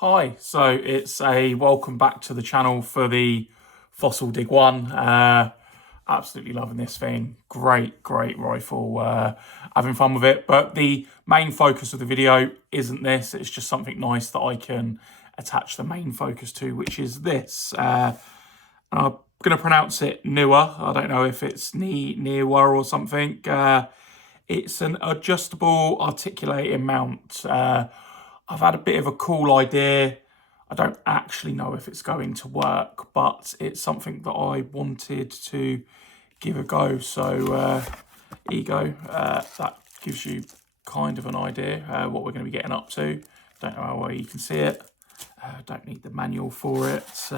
Hi, so it's a welcome back to the channel for the Fossil Dig 1. Absolutely loving this thing. Great rifle. Having fun with it. But the main focus of the video isn't this. It's just something nice that I can attach the main focus to, which is this. I'm going to pronounce it NEEWER. I don't know if it's NEEWER or something. It's an adjustable articulating mount. I've had a bit of a cool idea. I don't actually know if it's going to work, but it's something that I wanted to give a go. So here you go. That gives you kind of an idea what we're going to be getting up to. Don't know how well you can see it. Don't need the manual for it.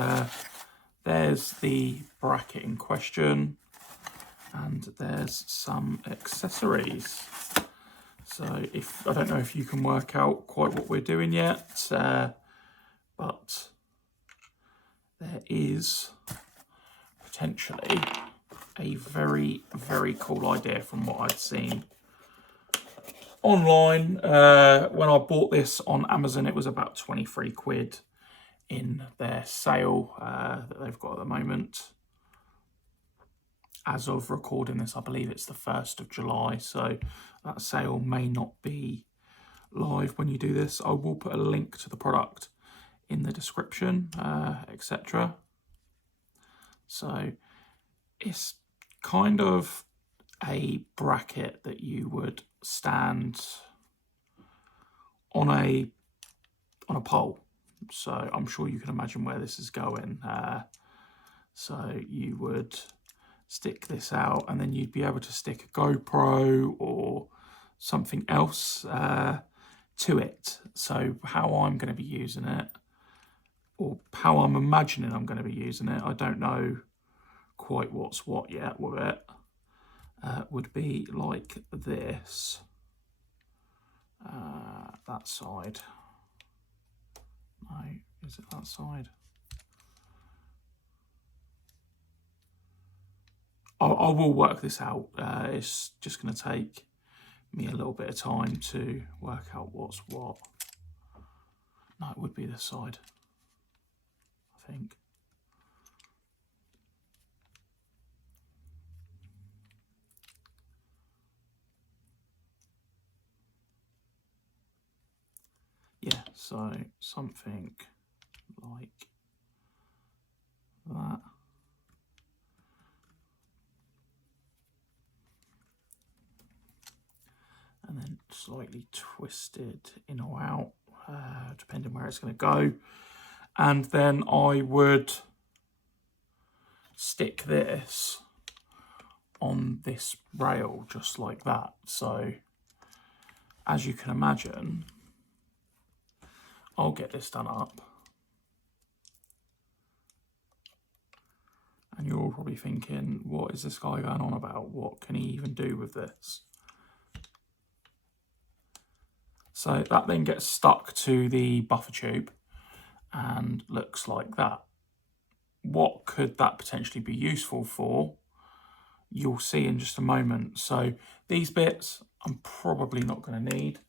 There's the bracket in question, and there's some accessories. So I don't know if you can work out quite what we're doing yet, but there is potentially a very cool idea from what I'd seen online. When I bought this on Amazon, it was about 23 quid in their sale that they've got at the moment. As of recording this, I believe it's the 1st of July, so that sale may not be live when you do this. I will put a link to the product in the description, etc. So it's kind of a bracket that you would stand on a pole. So I'm sure you can imagine where this is going. So you would stick this out, and then you'd be able to stick a GoPro or something else to it. So how I'm going to be using it, or how I'm imagining I'm going to be using it, I don't know quite what's what yet with it, would be like this. That side. No, is it that side? I will work this out. It's just going to take me a little bit of time to work out what's what. No, it would be this side, I think. Yeah, so something like that. And then slightly twisted in or out, depending where it's going to go. And then I would stick this on this rail just like that. So as you can imagine, I'll get this done up. And you're all probably thinking, what is this guy going on about? What can he even do with this? So that then gets stuck to the buffer tube and looks like that. What could that potentially be useful for? You'll see in just a moment. So these bits I'm probably not going to need.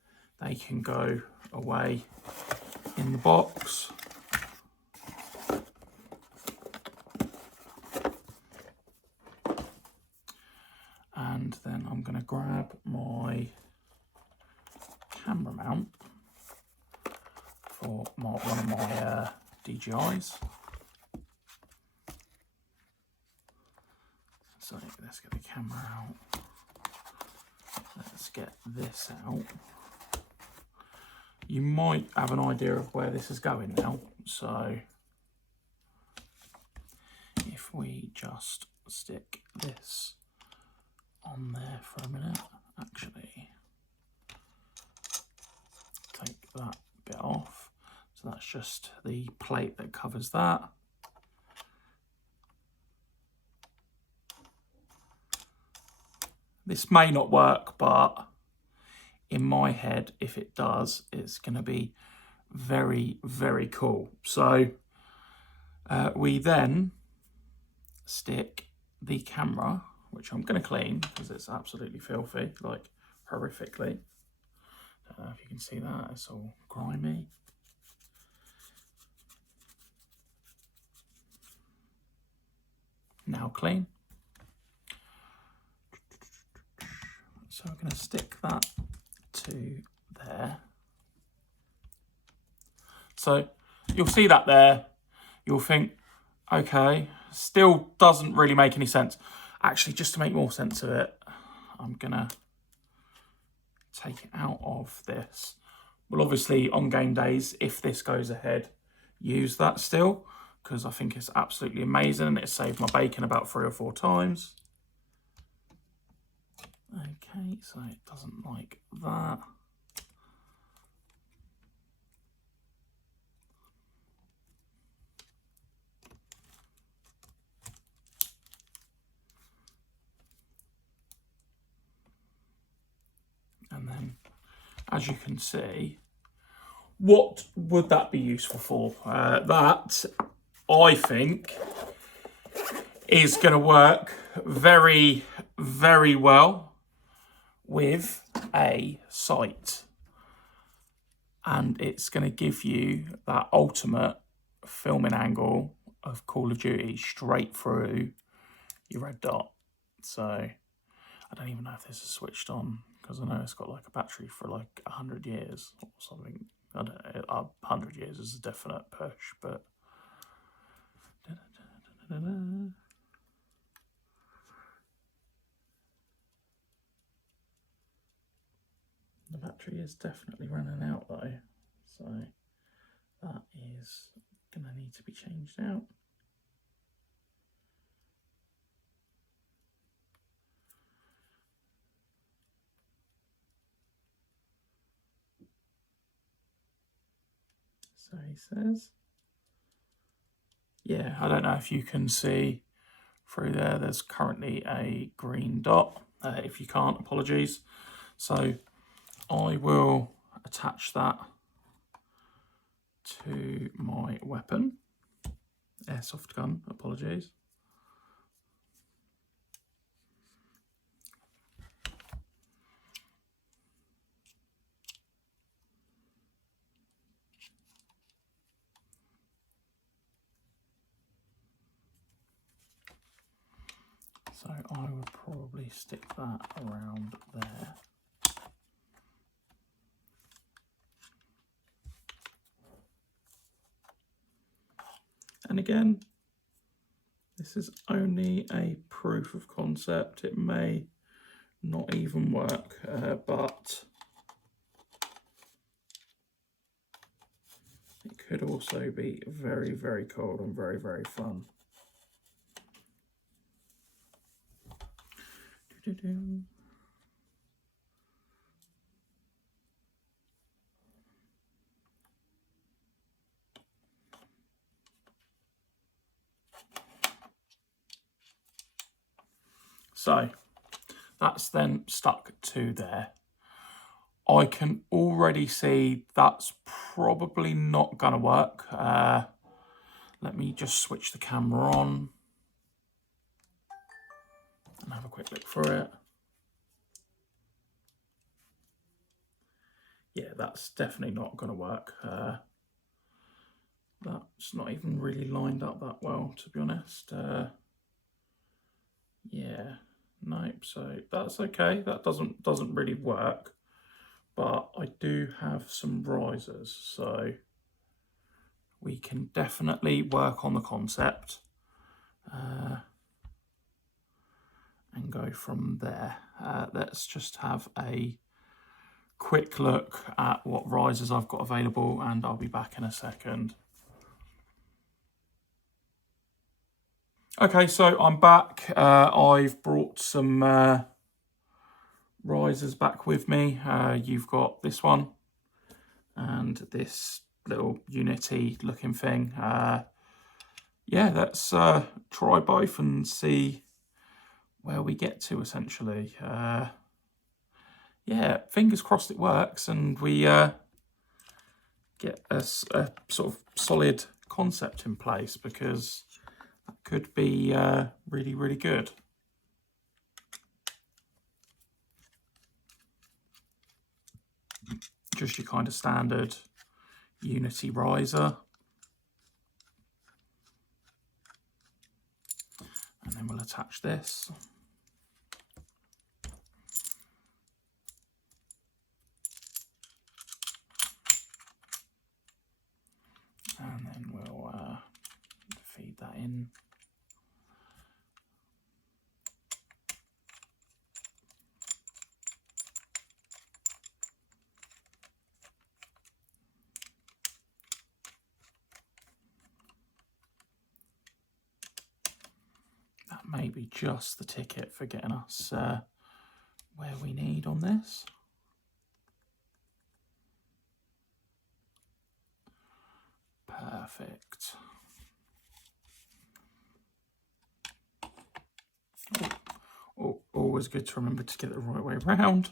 They can go away in the box. And then I'm going to grab my camera mount for one of my DJIs. So let's get the camera out. Let's get this out. You might have an idea of where this is going now. So if we just stick this on there for a minute, actually take that bit off. So that's just the plate that covers that. This may not work, but in my head, if it does, it's going to be very cool. So we then stick the camera, which I'm going to clean because it's absolutely filthy, like horrifically. Don't know if you can see that, it's all grimy. now clean. So we're going to stick that to there. So you'll see that there. You'll think, okay, still doesn't really make any sense. Actually, just to make more sense of it, I'm going to take it out of this. Well, obviously on game days, if this goes ahead, use that still, because I think it's absolutely amazing and it saved my bacon about 3 or 4 times. Okay, so it doesn't like that. And then, as you can see, what would that be useful for? That, I think, is going to work very, very well with a sight. And it's going to give you that ultimate filming angle of Call of Duty straight through your red dot. So I don't even know if this is switched on, because I know it's got like a battery for like 100 years or something. I don't know, 100 years is a definite push, but the battery is definitely running out though, so that is gonna need to be changed out. So he says, yeah, I don't know if you can see through there, there's currently a green dot. If you can't, apologies. So I will attach that to my weapon, airsoft gun, apologies. So I would probably stick that around there. And again, this is only a proof of concept. It may not even work, but it could also be very, very cool and very, very fun. So that's then stuck to there. I can already see that's probably not going to work. Let me just switch the camera on and have a quick look through it. Yeah, that's definitely not going to work. That's not even really lined up that well, to be honest. Yeah, nope. So that's okay. That doesn't really work. But I do have some risers, so we can definitely work on the concept and go from there. Let's just have a quick look at what risers I've got available, and I'll be back in a second. Okay, so I'm back. I've brought some risers back with me. You've got this one and this little Unity looking thing. Yeah, let's try both and see where we get to, essentially. Yeah, fingers crossed it works and we get a sort of solid concept in place, because that could be really, really good. Just your kind of standard Unity riser. And then we'll attach this. And then we'll feed that in. That may be just the ticket for getting us where we need on this. Perfect. Always good to remember to get it the right way around.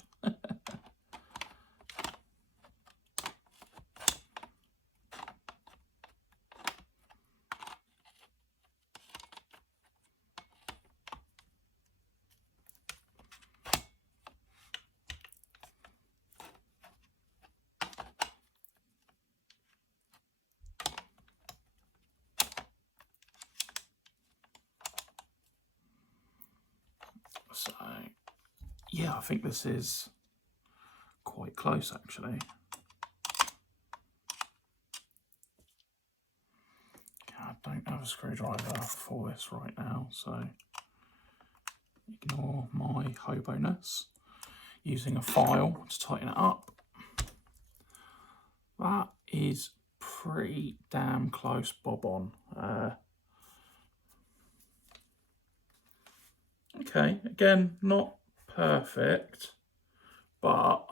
So, yeah, I think this is quite close actually. I don't have a screwdriver for this right now, so ignore my hobo-ness. Using a file to tighten it up. That is pretty damn close bob on. Okay, again, not perfect, but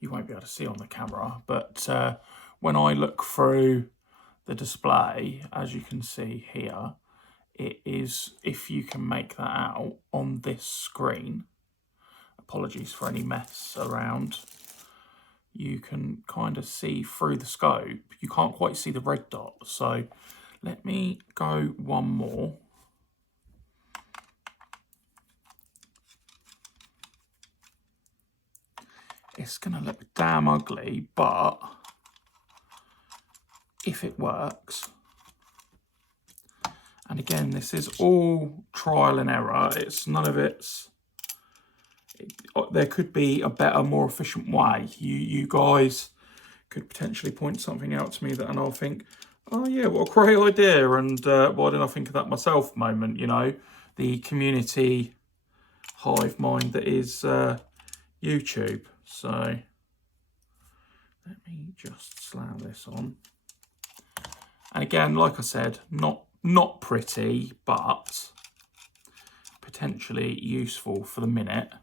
you won't be able to see on the camera. But when I look through the display, as you can see here, it is, if you can make that out on this screen, apologies for any mess around, you can kind of see through the scope. You can't quite see the red dot. So let me go one more. It's going to look damn ugly, but if it works, and again, this is all trial and error. It's none of it's, there could be a better, more efficient way. You guys could potentially point something out to me that, and I'll think, oh yeah, what a great idea, and why didn't I think of that myself moment, you know, the community hive mind that is YouTube. So let me just slam this on. And again, like I said, not pretty, but potentially useful for the minute,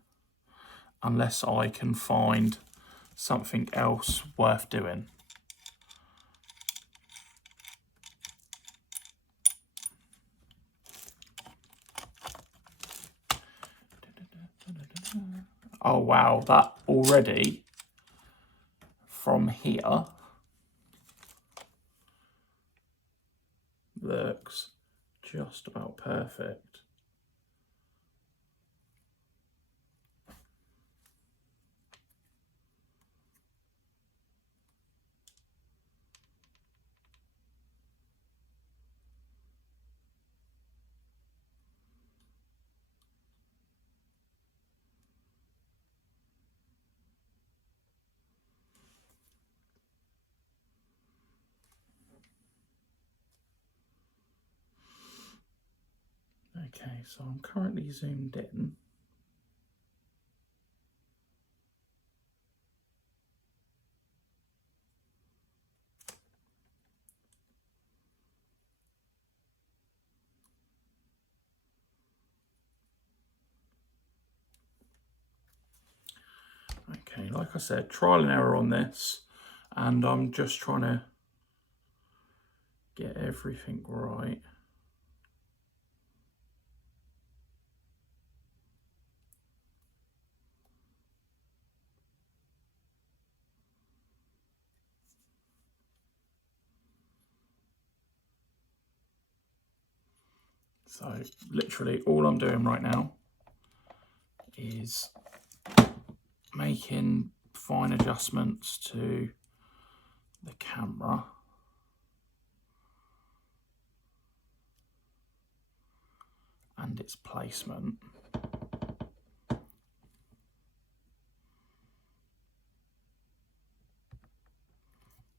unless I can find something else worth doing. Oh wow, that already from here looks just about perfect. Okay, so I'm currently zoomed in. Okay, like I said, trial and error on this, and I'm just trying to get everything right. So literally all I'm doing right now is making fine adjustments to the camera. and its placement.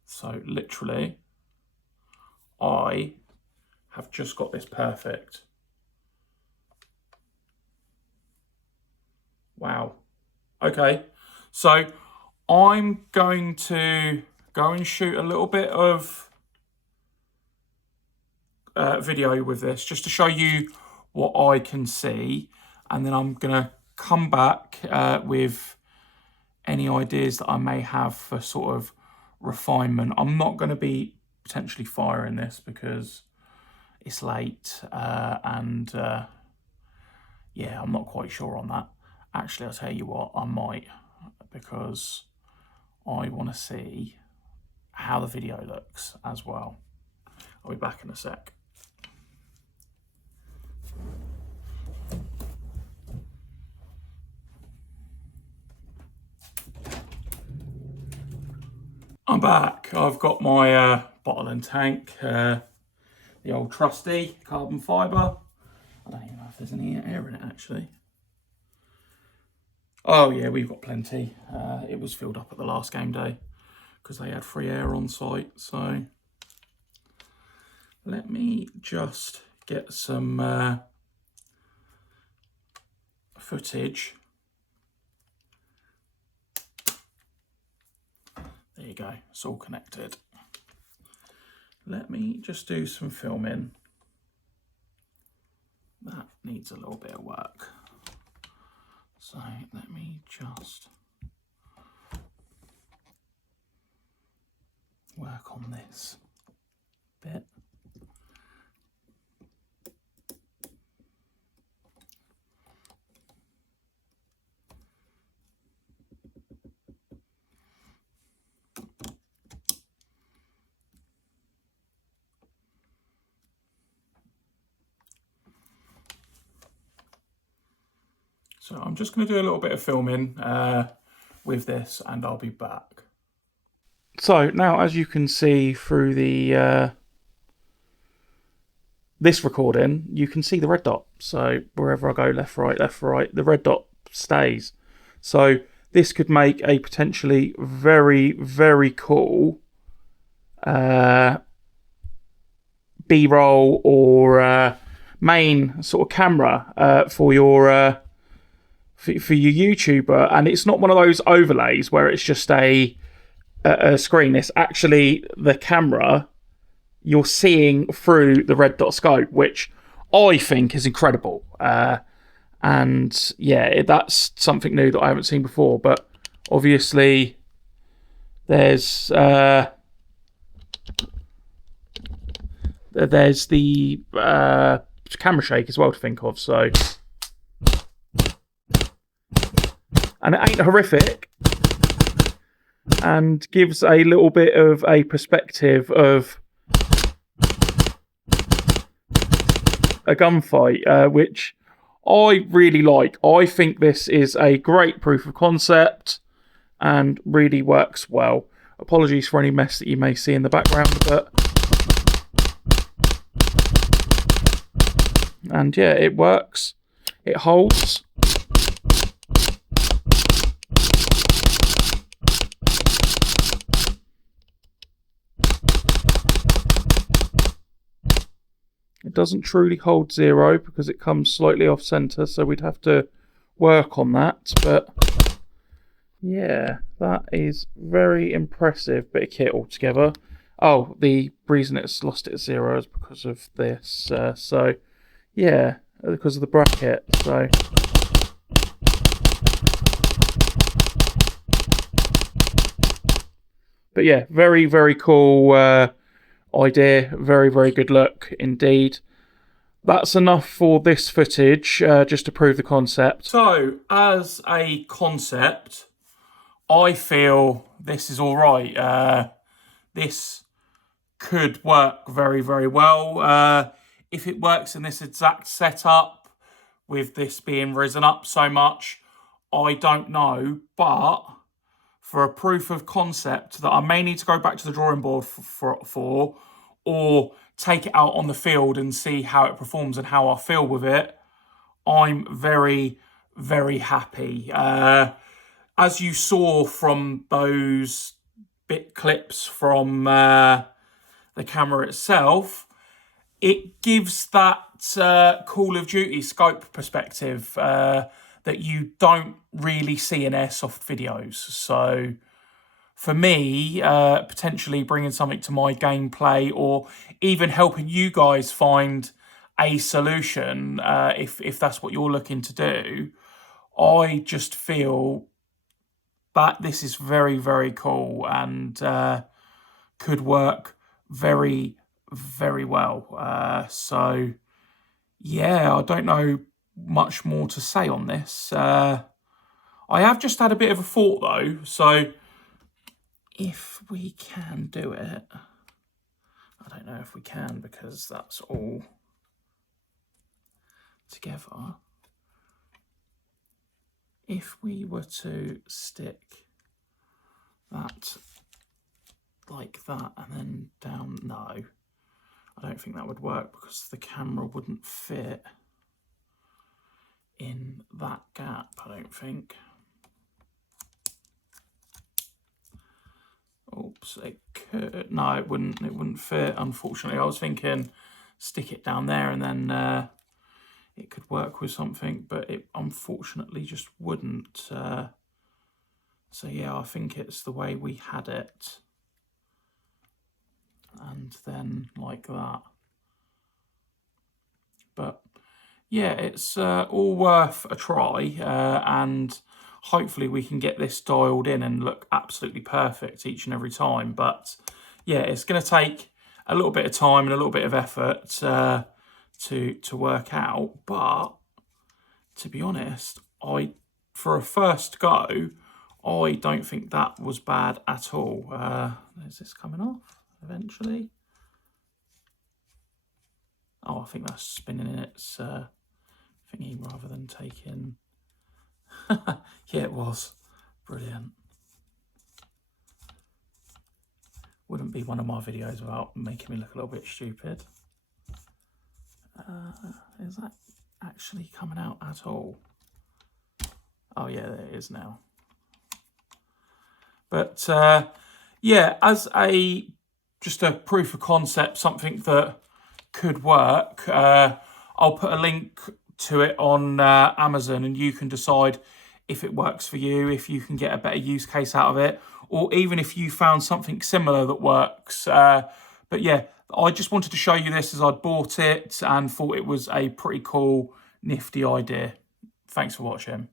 So literally, I have just got this perfect. Wow. Okay, so I'm going to go and shoot a little bit of video with this just to show you what I can see, and then I'm gonna come back with any ideas that I may have for sort of refinement. I'm not going to be potentially firing this because it's late and yeah, I'm not quite sure on that. Actually, I'll tell you what, I might, because I want to see how the video looks as well. I'll be back in a sec. I'm back. I've got my bottle and tank, the old trusty carbon fibre. I don't even know if there's any air in it actually. Oh yeah, we've got plenty. It was filled up at the last game day because they had free air on site. So let me just get some footage. There you go, it's all connected. Let me just do some filming. That needs a little bit of work. So let me just work on this bit. So I'm just going to do a little bit of filming with this and I'll be back. So now, as you can see through the this recording, you can see the red dot. So wherever I go, left, right, the red dot stays. So this could make a potentially very, very cool B-roll or main sort of camera for your YouTuber. And it's not one of those overlays where it's just a screen. It's actually the camera you're seeing through the red dot scope, which I think is incredible. And yeah, that's something new that I haven't seen before. But obviously there's the camera shake as well to think of. So, and it ain't horrific, and gives a little bit of a perspective of a gunfight, which I really like. I think this is a great proof of concept and really works well. Apologies for any mess that you may see in the background, but and yeah, it works. It holds. It doesn't truly hold zero because it comes slightly off center, so we'd have to work on that. But yeah, that is very impressive bit of kit altogether. Oh, the reason it's lost its zero is because of this. So yeah, because of the bracket. So but yeah, very, very cool idea. Very, very good look indeed. That's enough for this footage, just to prove the concept. So, as a concept, I feel this is all right. This could work very, very well. If it works in this exact setup, with this being risen up so much, I don't know. But for a proof of concept that I may need to go back to the drawing board for or take it out on the field and see how it performs and how I feel with it, I'm very, very happy. As you saw from those bit clips from the camera itself, it gives that Call of Duty scope perspective that you don't really see in airsoft videos. So for me, potentially bringing something to my gameplay, or even helping you guys find a solution, if that's what you're looking to do, I just feel that this is very, very cool and could work very, very well. So yeah, I don't know much more to say on this. I have just had a bit of a thought though, so if we can do it, I don't know if we can because that's all together. If we were to stick that like that and then down, no, I don't think that would work because the camera wouldn't fit in that gap, I don't think. Oops, it could. No, it wouldn't fit, unfortunately. I was thinking stick it down there and then it could work with something, but it unfortunately just wouldn't. So yeah, I think it's the way we had it. And then like that. But yeah, it's all worth a try, and hopefully we can get this dialed in and look absolutely perfect each and every time. But yeah, it's going to take a little bit of time and a little bit of effort to work out. But to be honest, for a first go, I don't think that was bad at all. Is this coming off eventually? Oh, I think that's spinning in its thingy rather than taking... Yeah, it was. Brilliant. Wouldn't be one of my videos without making me look a little bit stupid. Is that actually coming out at all? Oh yeah, there it is now. But yeah, as just a proof of concept, something that could work, I'll put a link to it on Amazon, and you can decide if it works for you, if you can get a better use case out of it, or even if you found something similar that works. But yeah, I just wanted to show you this as I'd bought it and thought it was a pretty cool, nifty idea. Thanks for watching.